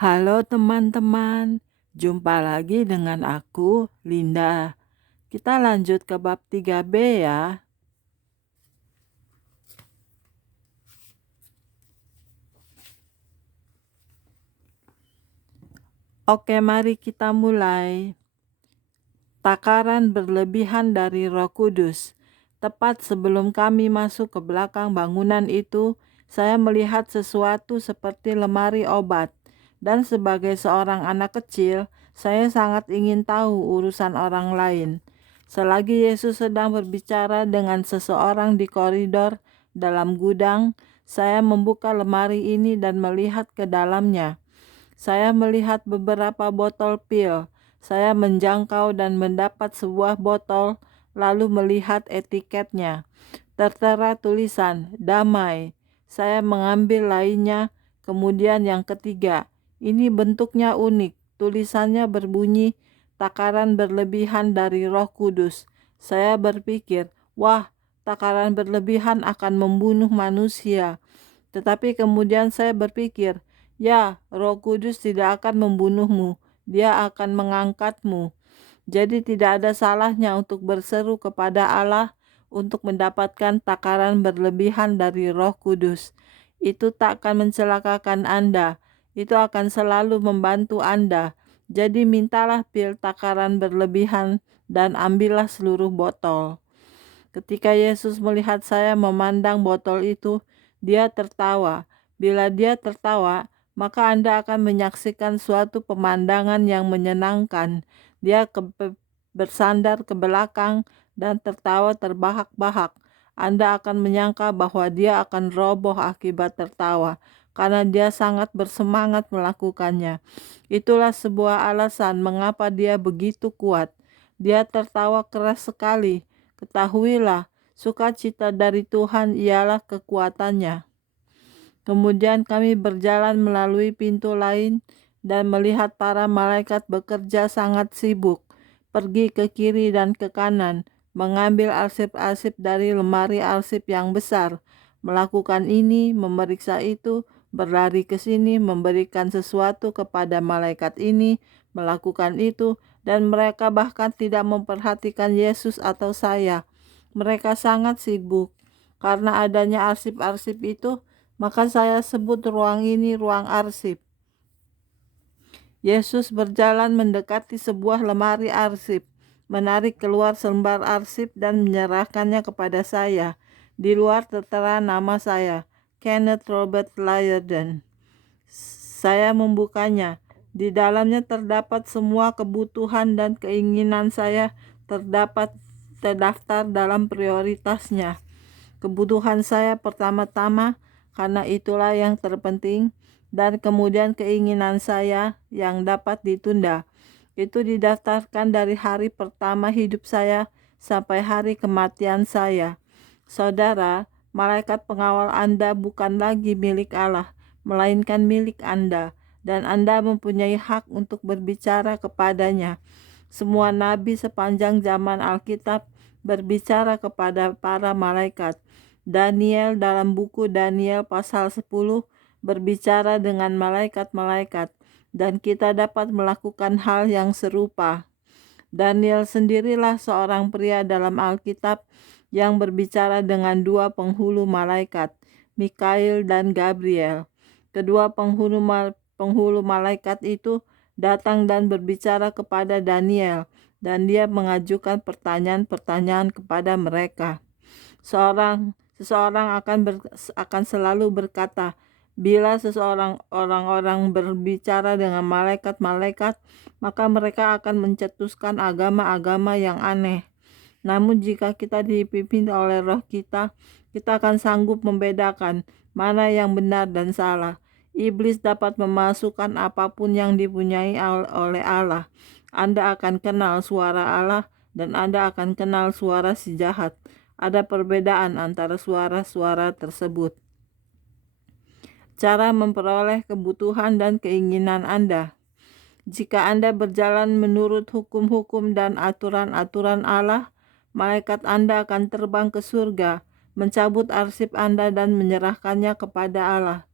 Halo teman-teman, jumpa lagi dengan aku, Linda. Kita lanjut ke bab 3B ya. Oke, mari kita mulai. Takaran berlebihan dari Roh Kudus. Tepat sebelum kami masuk ke belakang bangunan itu, saya melihat sesuatu seperti lemari obat. Dan sebagai seorang anak kecil, saya sangat ingin tahu urusan orang lain. Selagi Yesus sedang berbicara dengan seseorang di koridor dalam gudang, saya membuka lemari ini dan melihat ke dalamnya. Saya melihat beberapa botol pil. Saya menjangkau dan mendapat sebuah botol, lalu melihat etiketnya. Tertera tulisan, damai. Saya mengambil lainnya, kemudian yang ketiga. Ini bentuknya unik. Tulisannya berbunyi, takaran berlebihan dari Roh Kudus. Saya berpikir, wah, takaran berlebihan akan membunuh manusia. Tetapi kemudian saya berpikir, ya, Roh Kudus tidak akan membunuhmu, Dia akan mengangkatmu. Jadi tidak ada salahnya untuk berseru kepada Allah untuk mendapatkan takaran berlebihan dari Roh Kudus. Itu tak akan mencelakakan Anda, itu akan selalu membantu Anda. Jadi mintalah pil takaran berlebihan dan ambillah seluruh botol. Ketika Yesus melihat saya memandang botol itu, dia tertawa. Bila dia tertawa, maka Anda akan menyaksikan suatu pemandangan yang menyenangkan. Dia bersandar ke belakang dan tertawa terbahak-bahak. Anda akan menyangka bahwa dia akan roboh akibat tertawa, karena dia sangat bersemangat melakukannya. Itulah sebuah alasan mengapa dia begitu kuat. Dia tertawa keras sekali. Ketahuilah, sukacita dari Tuhan ialah kekuatannya. Kemudian kami berjalan melalui pintu lain dan melihat para malaikat bekerja sangat sibuk, pergi ke kiri dan ke kanan, mengambil arsip-arsip dari lemari arsip yang besar, melakukan ini, memeriksa itu, berlari ke sini, memberikan sesuatu kepada malaikat ini, melakukan itu, dan mereka bahkan tidak memperhatikan Yesus atau saya. Mereka sangat sibuk. Karena adanya arsip-arsip itu, maka saya sebut ruang ini ruang arsip. Yesus berjalan mendekati sebuah lemari arsip, menarik keluar selembar arsip dan menyerahkannya kepada saya. Di luar tertera nama saya, Kenneth Robert Lyerden. Saya membukanya. Di dalamnya terdapat semua kebutuhan dan keinginan saya terdaftar dalam prioritasnya. Kebutuhan saya pertama-tama, karena itulah yang terpenting, dan kemudian keinginan saya yang dapat ditunda. Itu didaftarkan dari hari pertama hidup saya sampai hari kematian saya. Saudara, malaikat pengawal Anda bukan lagi milik Allah, melainkan milik Anda, dan Anda mempunyai hak untuk berbicara kepadanya. Semua nabi sepanjang zaman Alkitab berbicara kepada para malaikat. Daniel dalam buku Daniel pasal 10 berbicara dengan malaikat-malaikat, dan kita dapat melakukan hal yang serupa. Daniel sendirilah seorang pria dalam Alkitab yang berbicara dengan dua penghulu malaikat, Mikail dan Gabriel. Kedua penghulu malaikat itu datang dan berbicara kepada Daniel, dan dia mengajukan pertanyaan-pertanyaan kepada mereka. Seseorang akan selalu berkata, bila orang-orang berbicara dengan malaikat-malaikat, maka mereka akan mencetuskan agama-agama yang aneh. Namun jika kita dipimpin oleh roh kita akan sanggup membedakan mana yang benar dan salah. Iblis dapat memasukkan apapun yang dipunyai oleh Allah. Anda akan kenal suara Allah dan Anda akan kenal suara si jahat. Ada perbedaan antara suara-suara tersebut. Cara memperoleh kebutuhan dan keinginan Anda. Jika Anda berjalan menurut hukum-hukum dan aturan-aturan Allah, malaikat Anda akan terbang ke surga, mencabut arsip Anda dan menyerahkannya kepada Allah.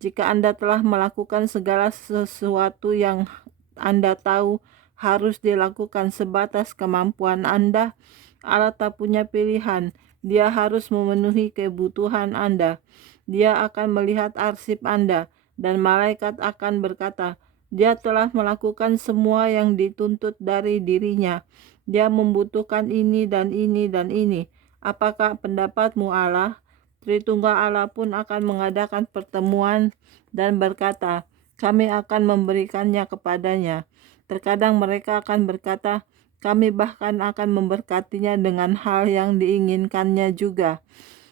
Jika Anda telah melakukan segala sesuatu yang Anda tahu harus dilakukan sebatas kemampuan Anda, Allah tak punya pilihan. Dia harus memenuhi kebutuhan Anda. Dia akan melihat arsip Anda, dan malaikat akan berkata, "Dia telah melakukan semua yang dituntut dari dirinya. Dia membutuhkan ini dan ini dan ini. Apakah pendapatmu, Allah?" Tritunggal Allah pun akan mengadakan pertemuan dan berkata, "Kami akan memberikannya kepadanya." Terkadang mereka akan berkata, "Kami bahkan akan memberkatinya dengan hal yang diinginkannya juga."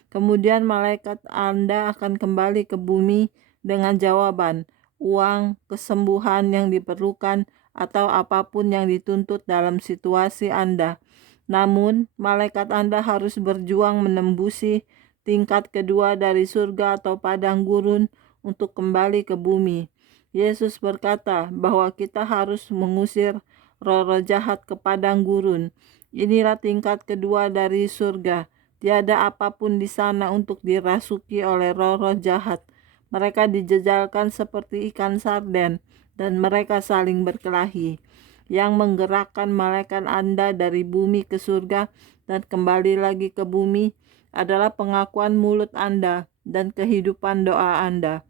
Kemudian malaikat Anda akan kembali ke bumi dengan jawaban, uang, kesembuhan yang diperlukan, atau apapun yang dituntut dalam situasi Anda. Namun, malaikat Anda harus berjuang menembusi tingkat kedua dari surga atau padang gurun untuk kembali ke bumi. Yesus berkata bahwa kita harus mengusir roh-roh jahat ke padang gurun. Inilah tingkat kedua dari surga. Tiada apapun di sana untuk dirasuki oleh roh-roh jahat. Mereka dijejalkan seperti ikan sarden, dan mereka saling berkelahi. Yang menggerakkan malaikat Anda dari bumi ke surga dan kembali lagi ke bumi adalah pengakuan mulut Anda dan kehidupan doa Anda.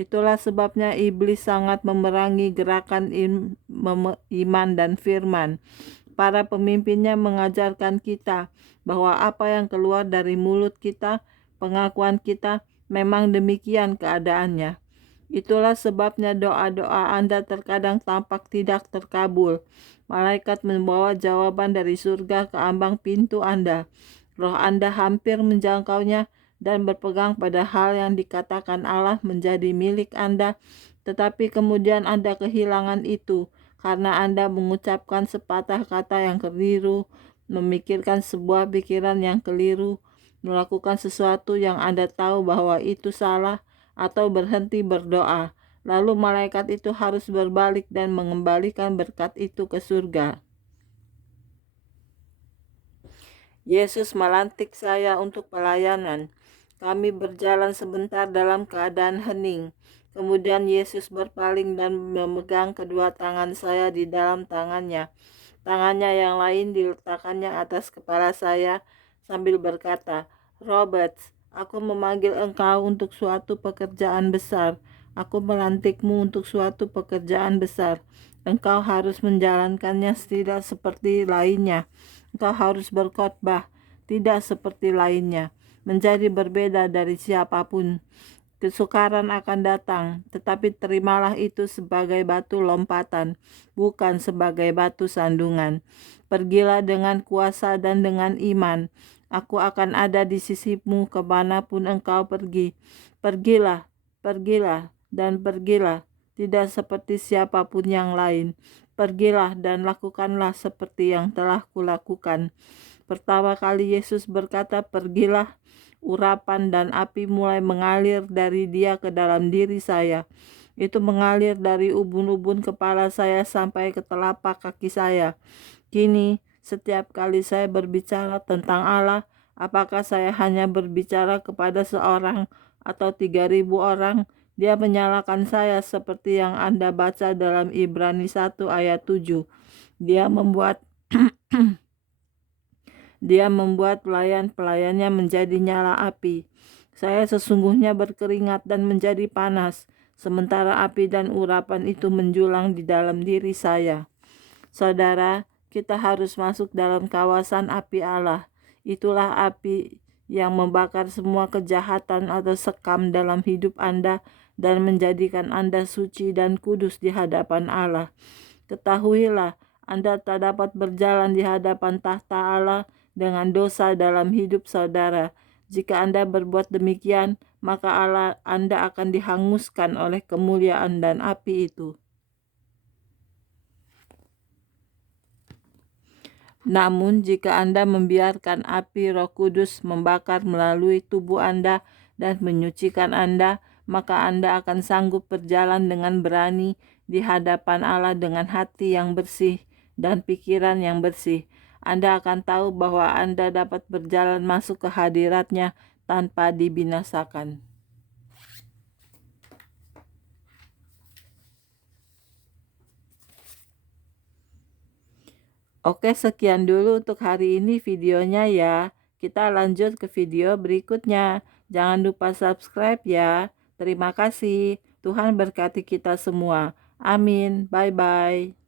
Itulah sebabnya iblis sangat memerangi gerakan iman dan firman. Para pemimpinnya mengajarkan kita bahwa apa yang keluar dari mulut kita, pengakuan kita, memang demikian keadaannya. Itulah sebabnya doa-doa Anda terkadang tampak tidak terkabul. Malaikat membawa jawaban dari surga ke ambang pintu Anda. Roh Anda hampir menjangkaunya dan berpegang pada hal yang dikatakan Allah menjadi milik Anda, tetapi kemudian Anda kehilangan itu karena Anda mengucapkan sepatah kata yang keliru, memikirkan sebuah pikiran yang keliru, melakukan sesuatu yang Anda tahu bahwa itu salah, atau berhenti berdoa. Lalu malaikat itu harus berbalik dan mengembalikan berkat itu ke surga. Yesus melantik saya untuk pelayanan. Kami berjalan sebentar dalam keadaan hening. Kemudian Yesus berpaling dan memegang kedua tangan saya di dalam tangannya. Tangannya yang lain diletakkannya atas kepala saya sambil berkata, "Robert, aku memanggil engkau untuk suatu pekerjaan besar. Aku melantikmu untuk suatu pekerjaan besar. Engkau harus menjalankannya tidak seperti lainnya. Engkau harus berkhotbah, tidak seperti lainnya, menjadi berbeda dari siapapun. Kesukaran akan datang, tetapi terimalah itu sebagai batu lompatan, bukan sebagai batu sandungan. Pergilah dengan kuasa dan dengan iman. Aku akan ada di sisimu kemanapun engkau pergi. Pergilah, pergilah, dan pergilah, tidak seperti siapapun yang lain. Pergilah dan lakukanlah seperti yang telah kulakukan." Pertama kali Yesus berkata, "Pergilah," urapan dan api mulai mengalir dari Dia ke dalam diri saya. Itu mengalir dari ubun-ubun kepala saya sampai ke telapak kaki saya. Kini, setiap kali saya berbicara tentang Allah, apakah saya hanya berbicara kepada seorang atau 3.000 orang, Dia menyalahkan saya seperti yang Anda baca dalam Ibrani 1 ayat 7. Dia membuat pelayan-pelayannya menjadi nyala api. Saya sesungguhnya berkeringat dan menjadi panas, sementara api dan urapan itu menjulang di dalam diri saya. Saudara, kita harus masuk dalam kawasan api Allah. Itulah api yang membakar semua kejahatan atau sekam dalam hidup Anda dan menjadikan Anda suci dan kudus di hadapan Allah. Ketahuilah, Anda tak dapat berjalan di hadapan tahta Allah dengan dosa dalam hidup saudara. Jika Anda berbuat demikian, maka Anda akan dihanguskan oleh kemuliaan dan api itu. Namun jika Anda membiarkan api Roh Kudus membakar melalui tubuh Anda dan menyucikan Anda, maka Anda akan sanggup berjalan dengan berani di hadapan Allah dengan hati yang bersih dan pikiran yang bersih. Anda akan tahu bahwa Anda dapat berjalan masuk ke hadirat-Nya tanpa dibinasakan. Oke, sekian dulu untuk hari ini videonya ya. Kita lanjut ke video berikutnya. Jangan lupa subscribe ya. Terima kasih. Tuhan berkati kita semua. Amin. Bye-bye.